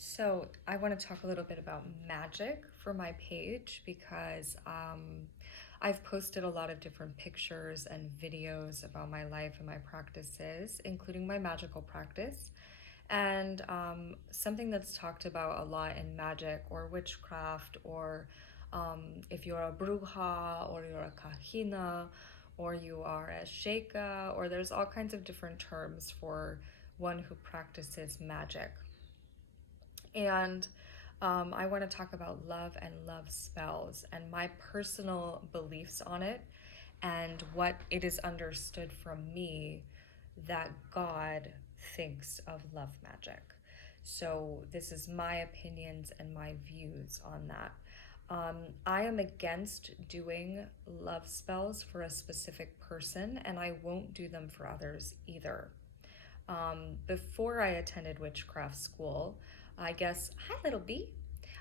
So I want to talk a little bit about magic for my page because I've posted a lot of different pictures and videos about my life and my practices, including my magical practice. And something that's talked about a lot in magic or witchcraft, or if you're a bruja or you're a kahina or you are a sheikah, or there's all kinds of different terms for one who practices magic. And I want to talk about love and love spells and my personal beliefs on it and what it is understood from me that God thinks of love magic. So, this is my opinions and my views on that. I am against doing love spells for a specific person, and I won't do them for others either. Before I attended witchcraft school, I guess, hi, little bee.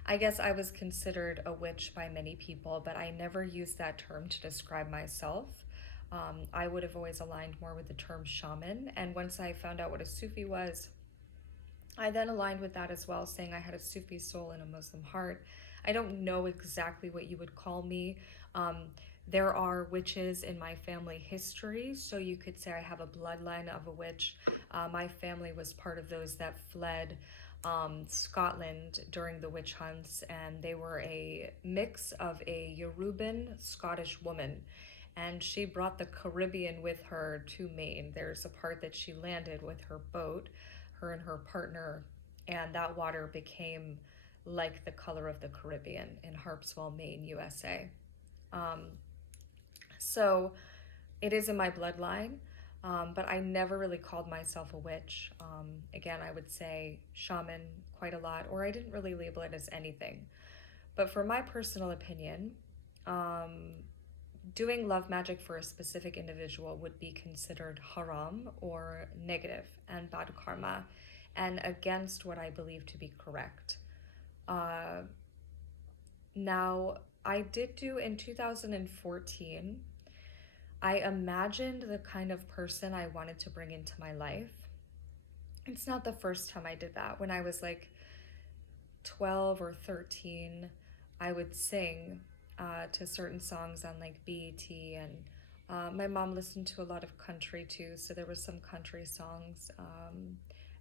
I guess I was considered a witch by many people, but I never used that term to describe myself. I would have always aligned more with the term shaman. And once I found out what a Sufi was, I then aligned with that as well, saying I had a Sufi soul and a Muslim heart. I don't know exactly what you would call me. There are witches in my family history, so you could say I have a bloodline of a witch. My family was part of those that fled Scotland during the witch hunts, and they were a mix of a Yoruban Scottish woman. And she brought the Caribbean with her to Maine. There's a part that she landed with her boat, her and her partner, and that water became like the color of the Caribbean in Harpswell, Maine, USA. Um, so it is in my bloodline, but I never really called myself a witch. Again, I would say shaman quite a lot, or I didn't really label it as anything. But for my personal opinion, um, doing love magic for a specific individual would be considered haram or negative and bad karma and against what I believe to be correct. Uh, Now, I did do in 2014, I imagined the kind of person I wanted to bring into my life. It's not the first time I did that. When I was like 12 or 13, I would sing to certain songs on like BET, and my mom listened to a lot of country too, so there was some country songs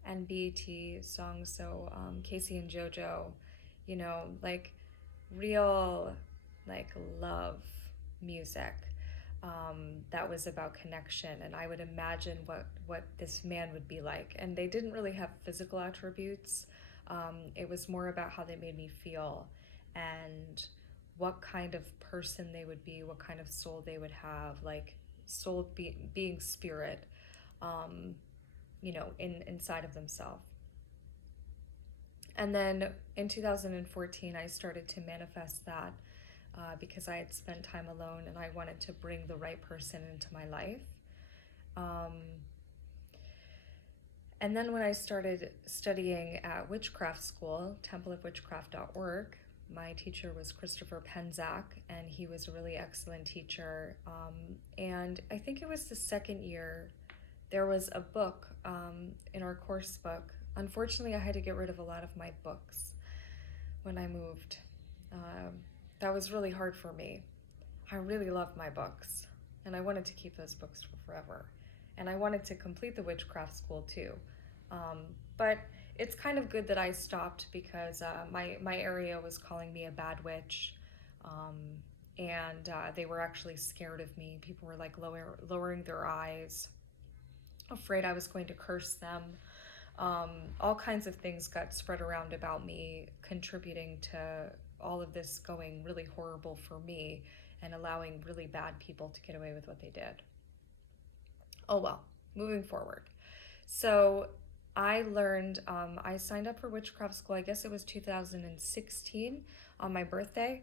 and BET songs. So Casey and JoJo, like real like love music that was about connection, and I would imagine what this man would be like. And they didn't really have physical attributes. It was more about how they made me feel and what kind of person they would be, what kind of soul they would have, like being spirit, um, inside of themselves. And then in 2014, I started to manifest that because I had spent time alone and I wanted to bring the right person into my life. Um, and then when I started studying at witchcraft school, templeofwitchcraft.org, my teacher was Christopher Penzak, and he was a really excellent teacher. And I think it was the second year, there was a book in our course book. Unfortunately, I had to get rid of a lot of my books when I moved. Um, that was really hard for me. I really loved my books, and I wanted to keep those books for forever. And I wanted to complete the witchcraft school too. But it's kind of good that I stopped because my area was calling me a bad witch. Um, and they were actually scared of me. People were like lowering their eyes, afraid I was going to curse them. All kinds of things got spread around about me, contributing to all of this going really horrible for me and allowing really bad people to get away with what they did. Oh well, moving forward. So I signed up for witchcraft school, I guess it was 2016 on my birthday.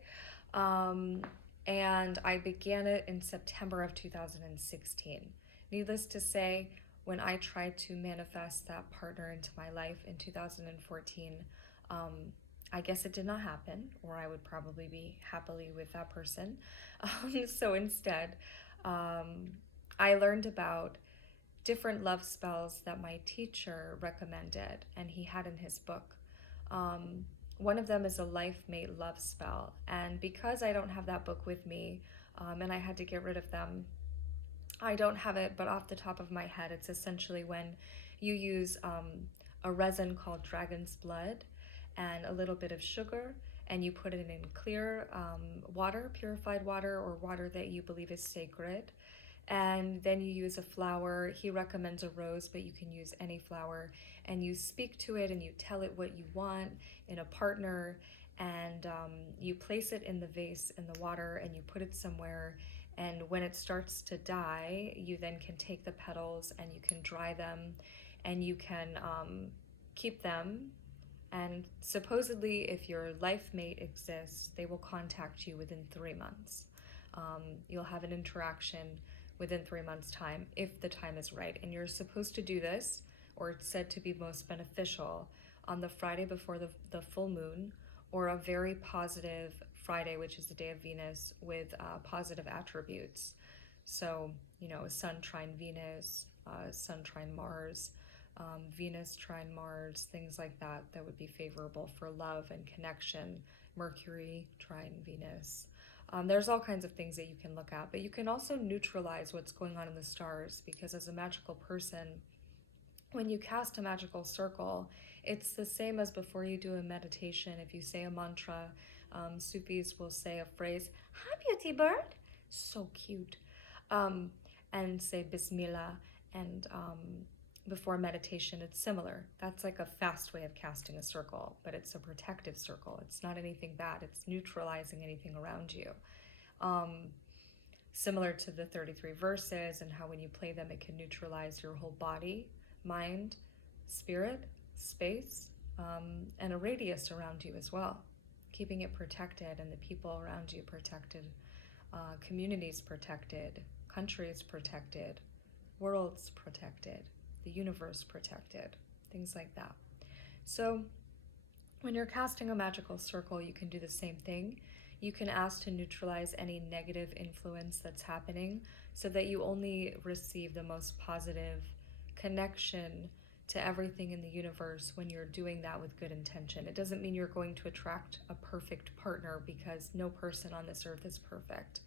Um, and I began it in September of 2016. Needless to say, when I tried to manifest that partner into my life in 2014, um, I guess it did not happen, or I would probably be happily with that person. So instead, um, I learned about different love spells that my teacher recommended and he had in his book. One of them is a life mate love spell. And because I don't have that book with me, and I had to get rid of them, I don't have it, but off the top of my head, it's essentially when you use a resin called dragon's blood and a little bit of sugar, and you put it in clear water, purified water, or water that you believe is sacred. And then you use a flower. He recommends a rose, but you can use any flower. And you speak to it and you tell it what you want in a partner. And you place it in the vase in the water and you put it somewhere. And when it starts to die, you then can take the petals and you can dry them and you can keep them. And supposedly, if your life mate exists, they will contact you within 3 months. You'll have an interaction within 3 months' time if the time is right. And you're supposed to do this, or it's said to be most beneficial, on the Friday before the full moon, or a very positive Friday, which is the day of Venus, with positive attributes. So, Sun trine Venus, Sun trine Mars, Venus trine Mars, things like that, that would be favorable for love and connection. Mercury trine Venus. There's all kinds of things that you can look at, but you can also neutralize what's going on in the stars, because as a magical person, when you cast a magical circle, it's the same as before you do a meditation. If you say a mantra, Sufis will say a phrase, "Hi, beauty bird," so cute, and say Bismillah, and before meditation, it's similar. That's like a fast way of casting a circle, but it's a protective circle. It's not anything bad. It's neutralizing anything around you. Similar to the 33 verses and how when you play them, it can neutralize your whole body, mind, spirit, space, and a radius around you as well, keeping it protected and the people around you protected, communities protected, countries protected, worlds protected, the universe protected, things like that. So when you're casting a magical circle, you can do the same thing. You can ask to neutralize any negative influence that's happening so that you only receive the most positive connection to everything in the universe when you're doing that with good intention. It doesn't mean you're going to attract a perfect partner, because no person on this earth is perfect.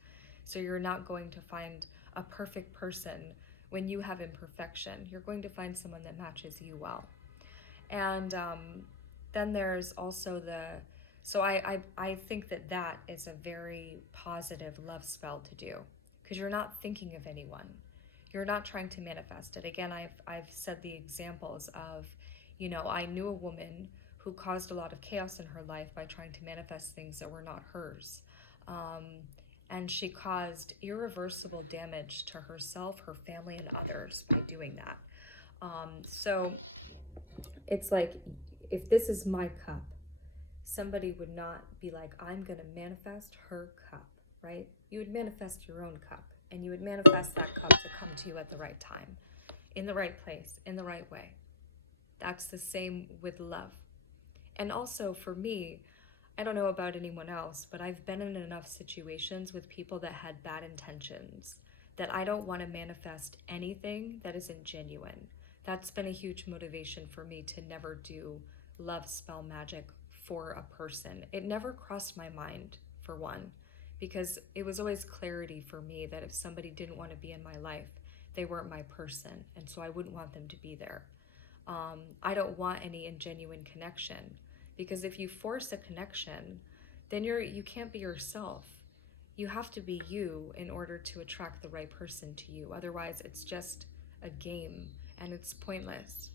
So you're not going to find a perfect person when you have imperfection. You're going to find someone that matches you well. And then there's also so I think that is a very positive love spell to do, because you're not thinking of anyone. You're not trying to manifest it. Again, I've said the examples of, I knew a woman who caused a lot of chaos in her life by trying to manifest things that were not hers. And she caused irreversible damage to herself, her family, and others by doing that. So it's like, if this is my cup, somebody would not be like, I'm going to manifest her cup, right? You would manifest your own cup, and you would manifest that cup to come to you at the right time, in the right place, in the right way. That's the same with love. And also for me, I don't know about anyone else, but I've been in enough situations with people that had bad intentions that I don't want to manifest anything that isn't genuine. That's been a huge motivation for me to never do love spell magic for a person. It never crossed my mind, for one, because it was always clarity for me that if somebody didn't want to be in my life, they weren't my person, and so I wouldn't want them to be there. I don't want any ingenuine connection, because if you force a connection, then you can't be yourself. You have to be you in order to attract the right person to you. Otherwise, it's just a game and it's pointless.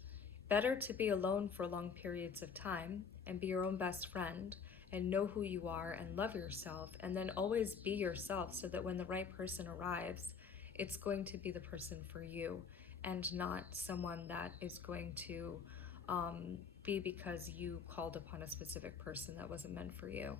Better to be alone for long periods of time and be your own best friend and know who you are and love yourself, and then always be yourself, so that when the right person arrives, it's going to be the person for you and not someone that is going to be because you called upon a specific person that wasn't meant for you.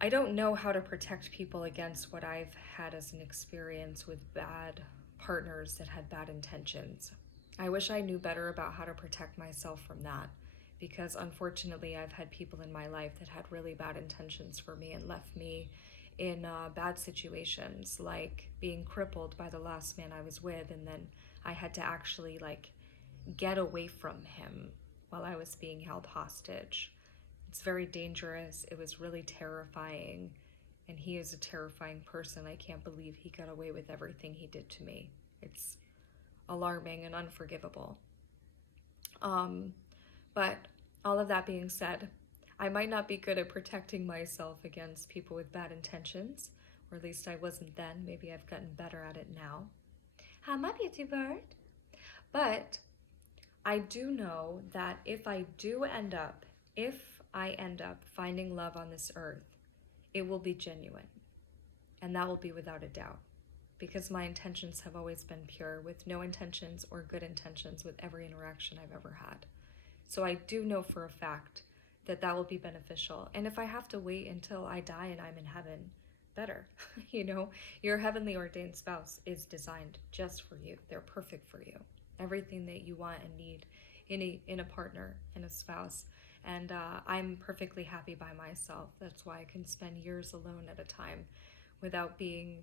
I don't know how to protect people against what I've had as an experience with bad partners that had bad intentions. I wish I knew better about how to protect myself from that, because unfortunately I've had people in my life that had really bad intentions for me and left me in bad situations, like being crippled by the last man I was with, and then I had to actually get away from him while I was being held hostage. It's very dangerous. It was really terrifying. And he is a terrifying person. I can't believe he got away with everything he did to me. It's alarming and unforgivable. But all of that being said, I might not be good at protecting myself against people with bad intentions, or at least I wasn't then. Maybe I've gotten better at it now. Hi, my beauty bird. But I do know that if I end up finding love on this earth, it will be genuine. And that will be without a doubt. Because my intentions have always been pure, with no intentions or good intentions with every interaction I've ever had. So I do know for a fact that that will be beneficial. And if I have to wait until I die and I'm in heaven, better. You know, your heavenly ordained spouse is designed just for you. They're perfect for you. Everything that you want and need in a partner, in a spouse. And I'm perfectly happy by myself. That's why I can spend years alone at a time without being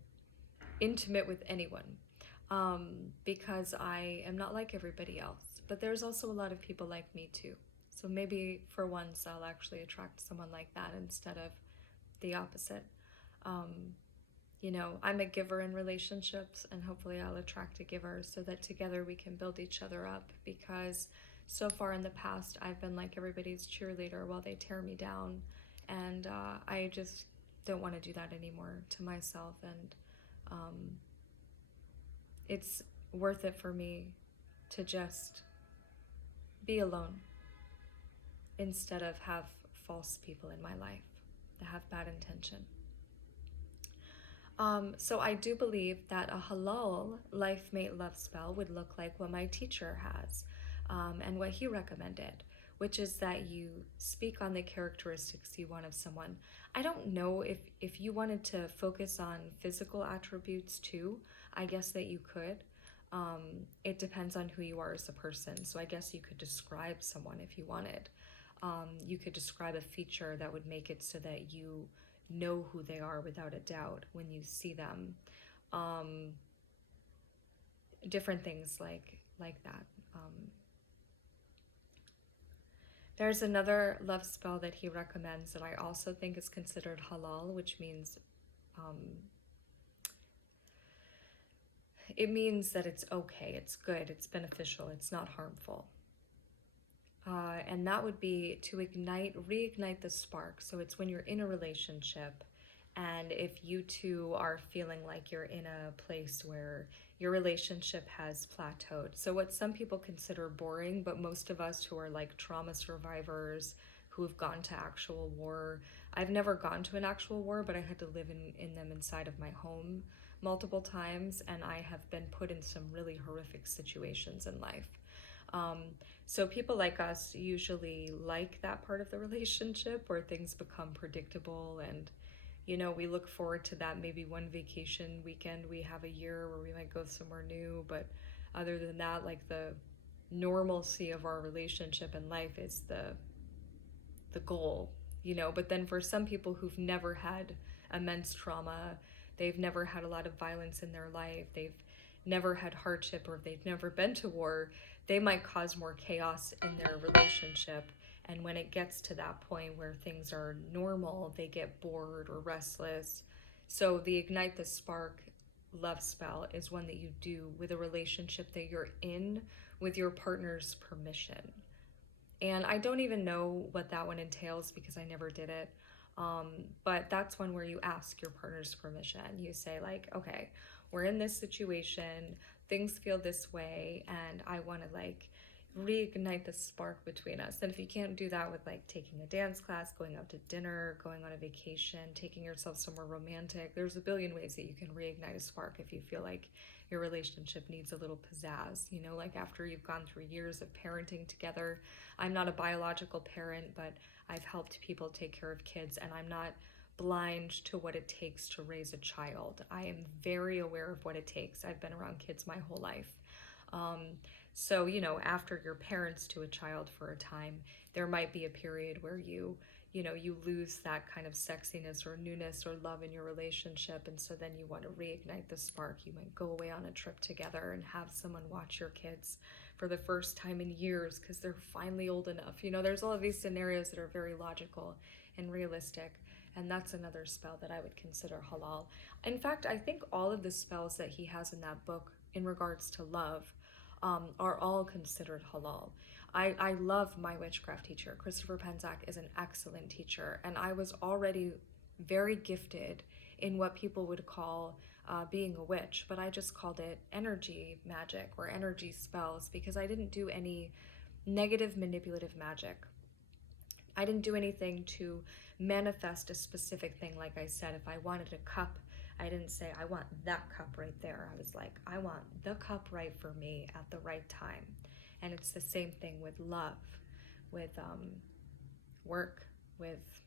intimate with anyone, because I am not like everybody else. But there's also a lot of people like me too. So maybe for once I'll actually attract someone like that instead of the opposite. You know, I'm a giver in relationships, and hopefully I'll attract a giver so that together we can build each other up, because so far in the past I've been like everybody's cheerleader while they tear me down, and I just don't want to do that anymore to myself. And it's worth it for me to just be alone instead of have false people in my life that have bad intention. So I do believe that a halal life mate love spell would look like what my teacher has, and what he recommended, which is that you speak on the characteristics you want of someone. I don't know if you wanted to focus on physical attributes too. I guess that you could. It depends on who you are as a person. So I guess you could describe someone if you wanted. You could describe a feature that would make it so that you know who they are without a doubt when you see them. Different things like that. There's another love spell that he recommends that I also think is considered halal, which means it means that it's okay, it's good, it's beneficial, it's not harmful. And that would be to reignite the spark. So it's when you're in a relationship, and if you two are feeling like you're in a place where your relationship has plateaued. So what some people consider boring, but most of us who are like trauma survivors who have gone to actual war. I've never gone to an actual war, but I had to live in them inside of my home multiple times, and I have been put in some really horrific situations in life. So people like us usually like that part of the relationship where things become predictable, and you know, we look forward to that maybe one vacation weekend we have a year where we might go somewhere new. But other than that, like, the normalcy of our relationship and life is the goal, you know. But then for some people who've never had immense trauma, they've never had a lot of violence in their life, they've never had hardship, or they've never been to war, they might cause more chaos in their relationship. And when it gets to that point where things are normal, they get bored or restless. So the Ignite the Spark love spell is one that you do with a relationship that you're in with your partner's permission. And I don't even know what that one entails because I never did it. But that's one where you ask your partner's permission. You say, like, okay, we're in this situation, things feel this way, and I want to, like, reignite the spark between us. And if you can't do that with, like, taking a dance class, going out to dinner, going on a vacation, taking yourself somewhere romantic, there's a billion ways that you can reignite a spark if you feel like your relationship needs a little pizzazz, you know, like after you've gone through years of parenting together. I'm not a biological parent, but I've helped people take care of kids, and I'm not blind to what it takes to raise a child. I am very aware of what it takes. I've been around kids my whole life. So, you know, after you're parents to a child for a time, there might be a period where you you lose that kind of sexiness or newness or love in your relationship. And so then you want to reignite the spark. You might go away on a trip together and have someone watch your kids for the first time in years because they're finally old enough. There's all of these scenarios that are very logical and realistic. And that's another spell that I would consider halal. In fact, I think all of the spells that he has in that book in regards to love are all considered halal. I love my witchcraft teacher. Christopher Penzak is an excellent teacher, and I was already very gifted in what people would call being a witch, but I just called it energy magic or energy spells because I didn't do any negative manipulative magic. I didn't do anything to manifest a specific thing. Like I said, if I wanted a cup, I didn't say, I want that cup right there. I was like, I want the cup right for me at the right time. And it's the same thing with love, with work, with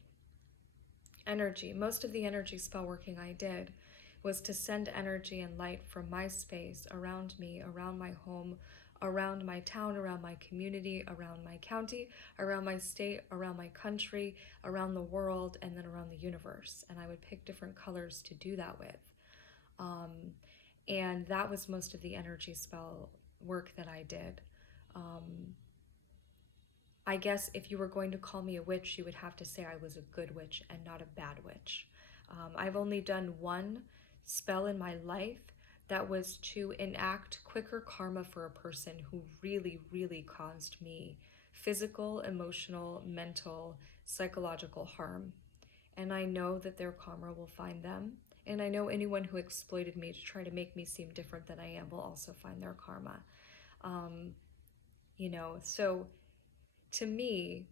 energy. Most of the energy spell working I did was to send energy and light from my space around me, around my home, around my town, around my community, around my county, around my state, around my country, around the world, and then around the universe. And I would pick different colors to do that with. And that was most of the energy spell work that I did. I guess if you were going to call me a witch, you would have to say I was a good witch and not a bad witch. I've only done one spell in my life that was to enact quicker karma for a person who really, really caused me physical, emotional, mental, psychological harm. And I know that their karma will find them. And I know anyone who exploited me to try to make me seem different than I am will also find their karma. So to me,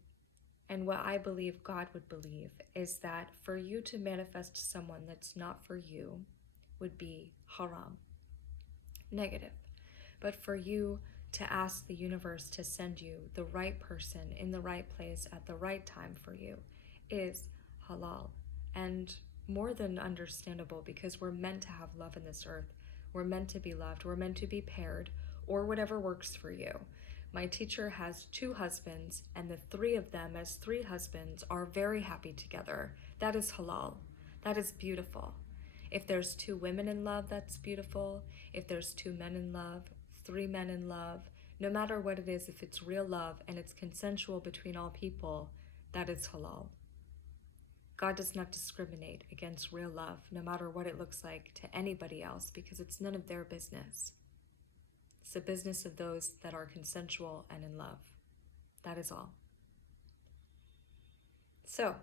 and what I believe God would believe, is that for you to manifest someone that's not for you would be haram, negative. But for you to ask the universe to send you the right person in the right place at the right time for you is halal. And more than understandable, because we're meant to have love in this earth. We're meant to be loved. We're meant to be paired, or whatever works for you. My teacher has 2 husbands, and the 3 of them, as 3 husbands, are very happy together. That is halal. That is beautiful. If there's 2 women in love, that's beautiful. If there's 2 men in love, 3 men in love, no matter what it is, if it's real love and it's consensual between all people, that is halal. God does not discriminate against real love, no matter what it looks like to anybody else, because it's none of their business. It's the business of those that are consensual and in love. That is all. So,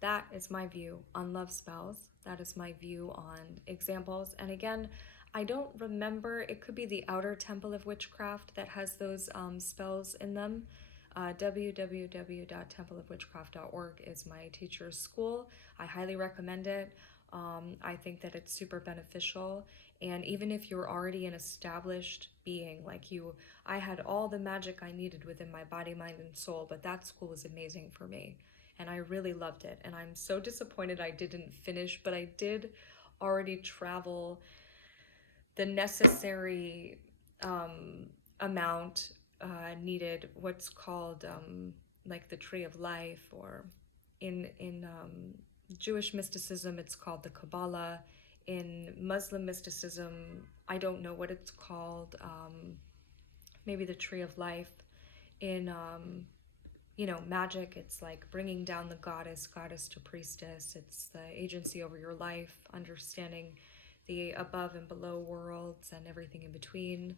that is my view on love spells. That is my view on examples. And again, I don't remember, it could be the Outer Temple of Witchcraft that has those spells in them. www.templeofwitchcraft.org is my teacher's school. I highly recommend it. I think that it's super beneficial. And even if you're already an established being, like you, I had all the magic I needed within my body, mind, and soul, but that school was amazing for me. And I really loved it. And I'm so disappointed I didn't finish, but I did already travel the necessary amount needed, what's called like the Tree of Life, or in Jewish mysticism, it's called the Kabbalah. In Muslim mysticism, I don't know what it's called, maybe the Tree of Life. In Magic, it's like bringing down the goddess to priestess. It's the agency over your life, understanding the above and below worlds and everything in between,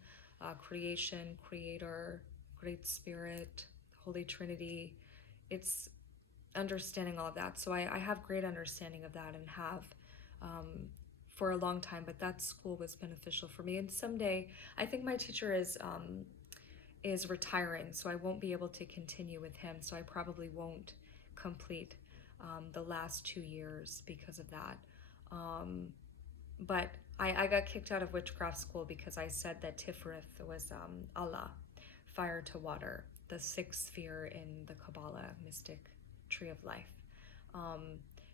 creation, creator, great spirit, Holy Trinity. It's understanding all of that. So I have great understanding of that, and have for a long time, but that school was beneficial for me. And someday, I think my teacher is retiring, so I won't be able to continue with him, so I probably won't complete the last 2 years because of that. But I got kicked out of witchcraft school because I said that Tiferet was Allah, fire to water, the 6th sphere in the Kabbalah mystic Tree of Life.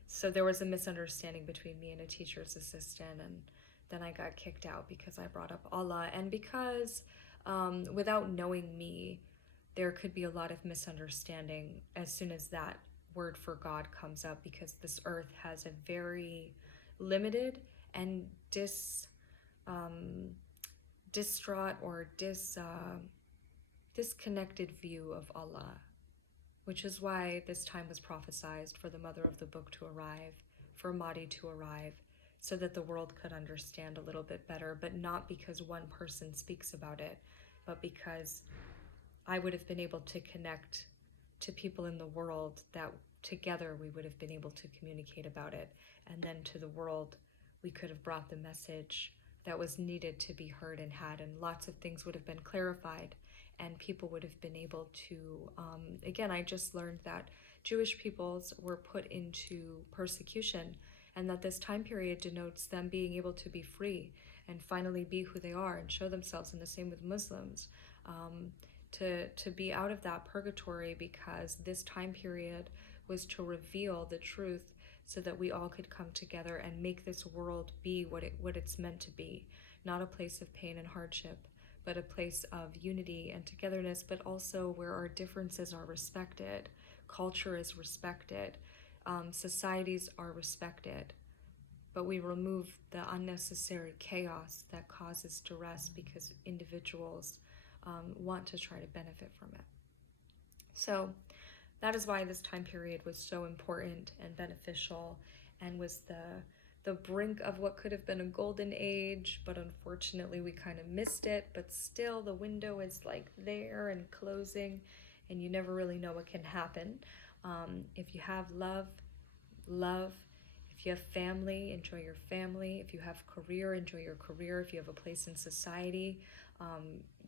So there was a misunderstanding between me and a teacher's assistant, and then I got kicked out because I brought up Allah, and because without knowing me, there could be a lot of misunderstanding as soon as that word for God comes up, because this earth has a very limited and distraught or disconnected view of Allah, which is why this time was prophesied for the mother of the book to arrive, for Mahdi to arrive, so that the world could understand a little bit better, but not because one person speaks about it, but because I would have been able to connect to people in the world that together we would have been able to communicate about it. And then to the world, we could have brought the message that was needed to be heard and had, and lots of things would have been clarified, and people would have been able to, again, I just learned that Jewish peoples were put into persecution, and that this time period denotes them being able to be free and finally be who they are and show themselves. And the same with Muslims, to be out of that purgatory, because this time period was to reveal the truth so that we all could come together and make this world be what it's meant to be. Not a place of pain and hardship, but a place of unity and togetherness, but also where our differences are respected, culture is respected, societies are respected, but we remove the unnecessary chaos that causes duress because individuals want to try to benefit from it. So that is why this time period was so important and beneficial, and was the brink of what could have been a golden age, but unfortunately we kind of missed it. But still, the window is like there and closing, and you never really know what can happen. If you have love, love. If you have family, enjoy your family. If you have career, enjoy your career. If you have a place in society,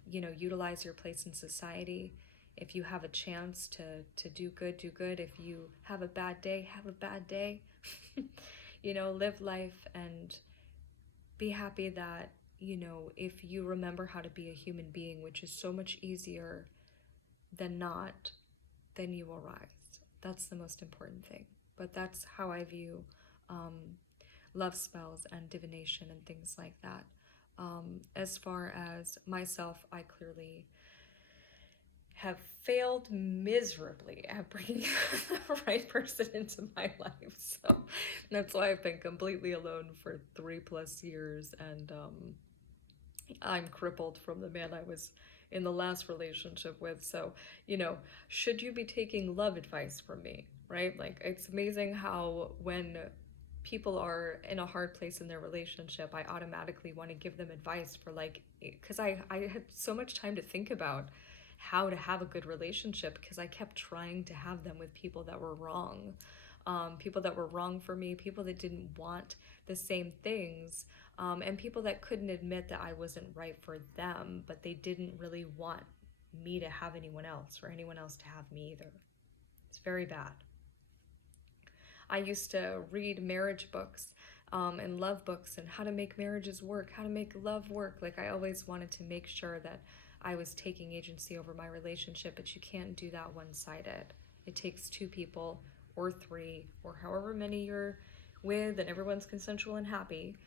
utilize your place in society. If you have a chance to do good, do good. If you have a bad day, have a bad day. Live life and be happy that, if you remember how to be a human being, which is so much easier than not, then you will rise. That's the most important thing. But that's how I view love spells and divination and things like that. As far as myself, I clearly have failed miserably at bringing the right person into my life. So that's why I've been completely alone for 3+ years, and I'm crippled from the man I was in the last relationship with. So, should you be taking love advice from me, right? Like, it's amazing how when people are in a hard place in their relationship, I automatically want to give them advice for, like, because I had so much time to think about how to have a good relationship, because I kept trying to have them with people that were wrong. People that were wrong for me, people that didn't want the same things, and people that couldn't admit that I wasn't right for them, but they didn't really want me to have anyone else, or anyone else to have me either. It's very bad. I used to read marriage books and love books, and how to make marriages work, how to make love work. Like, I always wanted to make sure that I was taking agency over my relationship, but you can't do that one-sided. It takes 2 people, or 3, or however many you're with, and everyone's consensual and happy.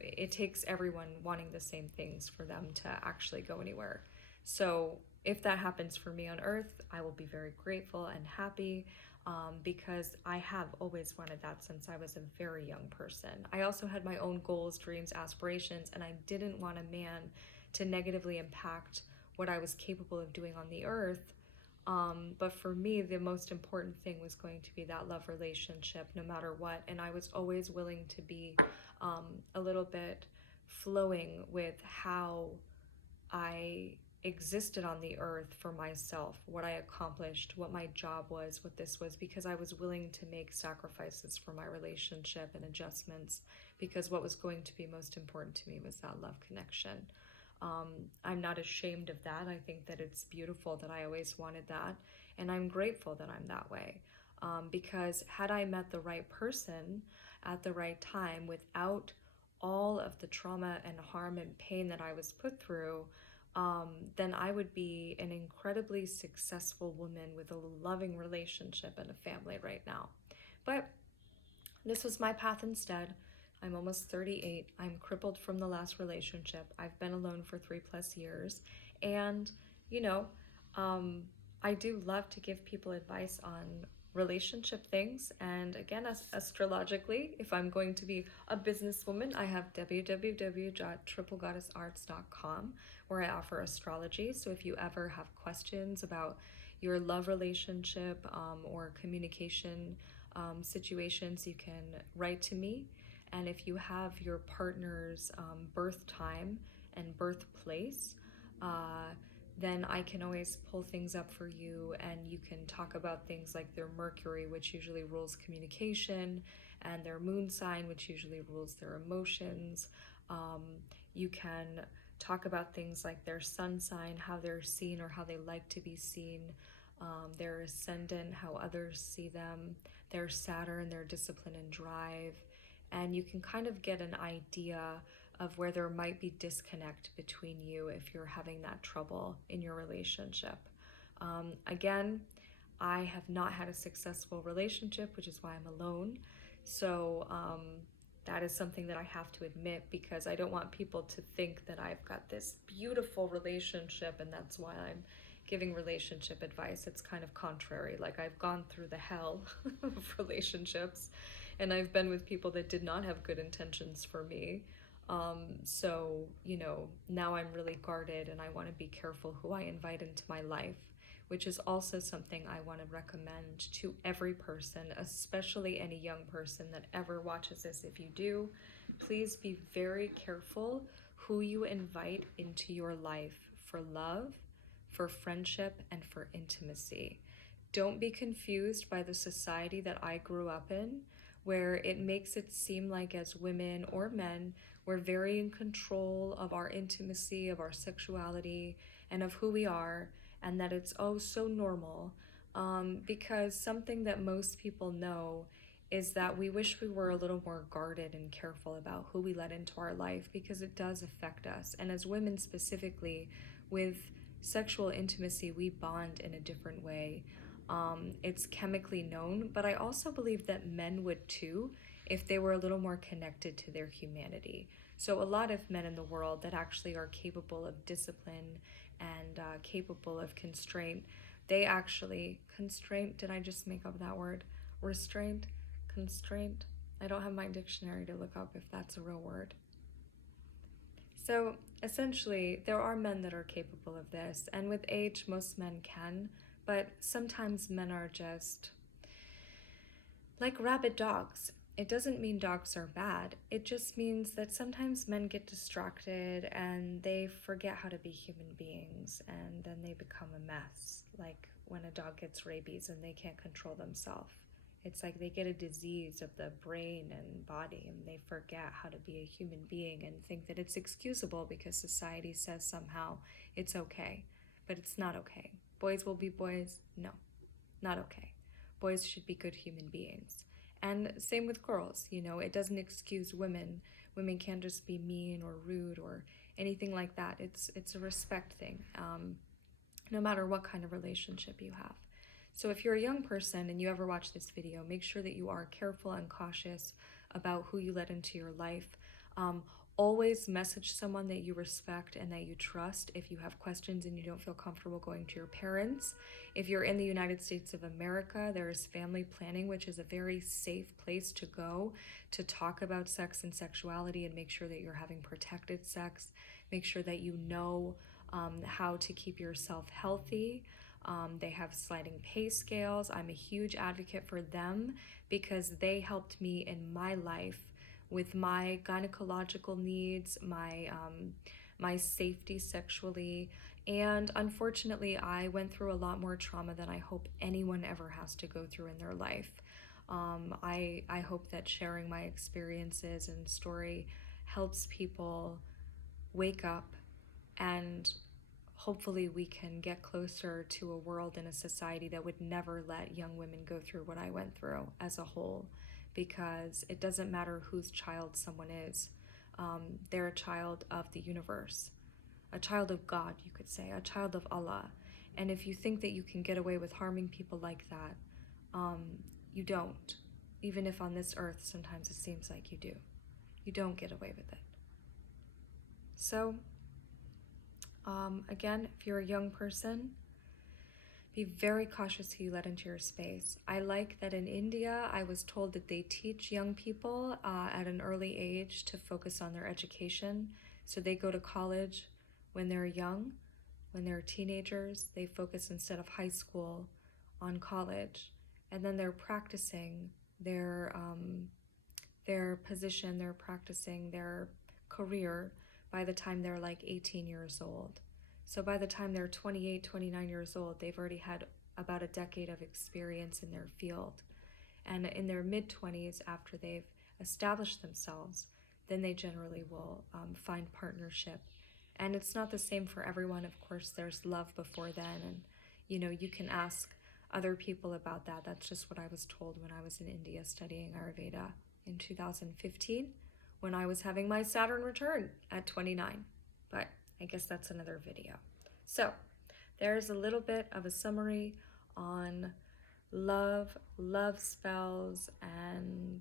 It takes everyone wanting the same things for them to actually go anywhere. So if that happens for me on earth, I will be very grateful and happy, because I have always wanted that since I was a very young person. I also had my own goals, dreams, aspirations, and I didn't want a man to negatively impact what I was capable of doing on the earth. But for me, the most important thing was going to be that love relationship, no matter what. And I was always willing to be a little bit flowing with how I existed on the earth for myself, what I accomplished, what my job was, what this was, because I was willing to make sacrifices for my relationship and adjustments, because what was going to be most important to me was that love connection. I'm not ashamed of that. I think that it's beautiful that I always wanted that, and I'm grateful that I'm that way, because had I met the right person at the right time, without all of the trauma and harm and pain that I was put through, then I would be an incredibly successful woman with a loving relationship and a family right now. But this was my path instead. I'm almost 38. I'm crippled from the last relationship. I've been alone for 3+ years. And, I do love to give people advice on relationship things. And again, as astrologically, if I'm going to be a businesswoman, I have www.triplegoddessarts.com where I offer astrology. So if you ever have questions about your love relationship or communication situations, you can write to me. And if you have your partner's birth time and birthplace, then I can always pull things up for you, and you can talk about things like their Mercury, which usually rules communication, and their moon sign, which usually rules their emotions. Um, you can talk about things like their sun sign, how they're seen or how they like to be seen, their ascendant, how others see them, their Saturn, their discipline and drive. And you can kind of get an idea of where there might be disconnect between you if you're having that trouble in your relationship. Again, I have not had a successful relationship, which is why I'm alone. So that is something that I have to admit, because I don't want people to think that I've got this beautiful relationship and that's why I'm giving relationship advice. It's kind of contrary. Like, I've gone through the hell of relationships, and I've been with people that did not have good intentions for me. So, now I'm really guarded, and I want to be careful who I invite into my life, which is also something I want to recommend to every person, especially any young person that ever watches this. If you do, please be very careful who you invite into your life for love, for friendship, and for intimacy. Don't be confused by the society that I grew up in, where it makes it seem like as women or men, we're very in control of our intimacy, of our sexuality, and of who we are, and that it's oh so normal. Because something that most people know is that we wish we were a little more guarded and careful about who we let into our life, because it does affect us. And as women specifically, with sexual intimacy, we bond in a different way. It's chemically known, but I also believe that men would too if they were a little more connected to their humanity. So a lot of men in the world that actually are capable of discipline and capable of constraint, they actually, constraint, did I just make up that word? Restraint? Constraint? I don't have my dictionary to look up if that's a real word. So essentially, there are men that are capable of this, and with age, most men can, but sometimes men are just like rabid dogs. It doesn't mean dogs are bad. It just means that sometimes men get distracted and they forget how to be human beings, and then they become a mess. Like when a dog gets rabies and they can't control themselves. It's like they get a disease of the brain and body, and they forget how to be a human being and think that it's excusable because society says somehow it's okay. But it's not okay. Boys will be boys. No, not okay. Boys should be good human beings. And same with girls, it doesn't excuse women. Women can't just be mean or rude or anything like that. It's a respect thing, no matter what kind of relationship you have. So if you're a young person and you ever watch this video, make sure that you are careful and cautious about who you let into your life. Always message someone that you respect and that you trust if you have questions and you don't feel comfortable going to your parents. If you're in the United States of America, there is family planning, which is a very safe place to go to talk about sex and sexuality and make sure that you're having protected sex. Make sure that you know how to keep yourself healthy. They have sliding pay scales. I'm a huge advocate for them because they helped me in my life with my gynecological needs, my safety sexually, and unfortunately, I went through a lot more trauma than I hope anyone ever has to go through in their life. I hope that sharing my experiences and story helps people wake up, and hopefully we can get closer to a world and a society that would never let young women go through what I went through as a whole, because it doesn't matter whose child someone is. They're a child of the universe, a child of God, you could say, a child of Allah. And if you think that you can get away with harming people like that, you don't. Even if on this earth sometimes it seems like you do. You don't get away with it. So, again, if you're a young person, Be very cautious who you let into your space. I like that in India, I was told that they teach young people at an early age to focus on their education. So they go to college when they're young, when they're teenagers, they focus instead of high school on college. And then they're practicing their position, they're practicing their career by the time they're like 18 years old. So by the time they're 28, 29 years old, they've already had about a decade of experience in their field. And in their mid-20s, after they've established themselves, then they generally will find partnership. And it's not the same for everyone. Of course, there's love before then. And, you can ask other people about that. That's just what I was told when I was in India studying Ayurveda in 2015, when I was having my Saturn return at 29. But I guess that's another video. So there's a little bit of a summary on love, love spells, and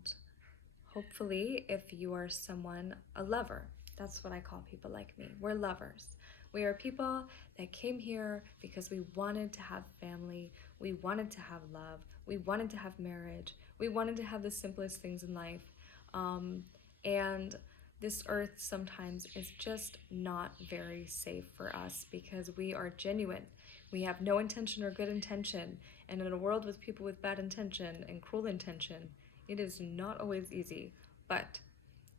hopefully if you are a lover, that's what I call people like me. We're lovers. We are people that came here because we wanted to have family, we wanted to have love, we wanted to have marriage, we wanted to have the simplest things in life. And this earth sometimes is just not very safe for us because we are genuine. We have no intention or good intention. And in a world with people with bad intention and cruel intention, it is not always easy. But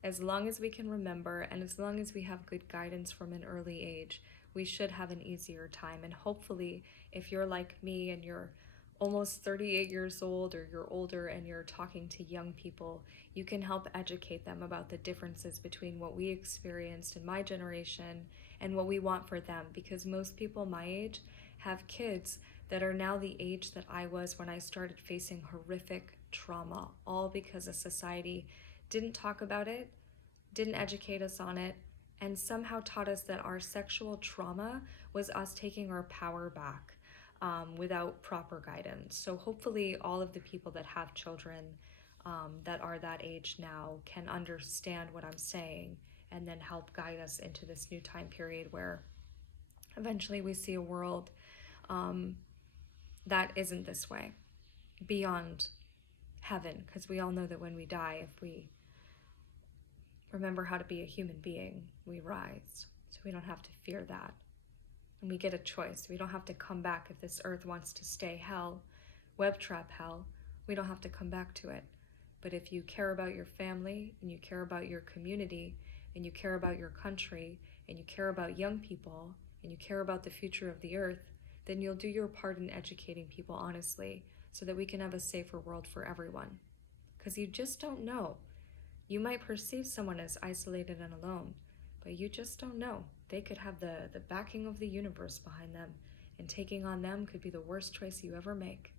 as long as we can remember and as long as we have good guidance from an early age, we should have an easier time. And hopefully, if you're like me and you're almost 38 years old or you're older and you're talking to young people, you can help educate them about the differences between what we experienced in my generation and what we want for them, because most people my age have kids that are now the age that I was when I started facing horrific trauma, all because a society didn't talk about it, didn't educate us on it, and somehow taught us that our sexual trauma was us taking our power back. Without proper guidance. So hopefully all of the people that have children that are that age now can understand what I'm saying and then help guide us into this new time period where eventually we see a world that isn't this way, beyond heaven, because we all know that when we die, if we remember how to be a human being, we rise. So we don't have to fear that. And we get a choice. We don't have to come back if this earth wants to stay hell, web trap hell. We don't have to come back to it. But if you care about your family and you care about your community and you care about your country and you care about young people and you care about the future of the earth, then you'll do your part in educating people honestly so that we can have a safer world for everyone. Because you just don't know. You might perceive someone as isolated and alone, but you just don't know. They could have the backing of the universe behind them, and taking on them could be the worst choice you ever make.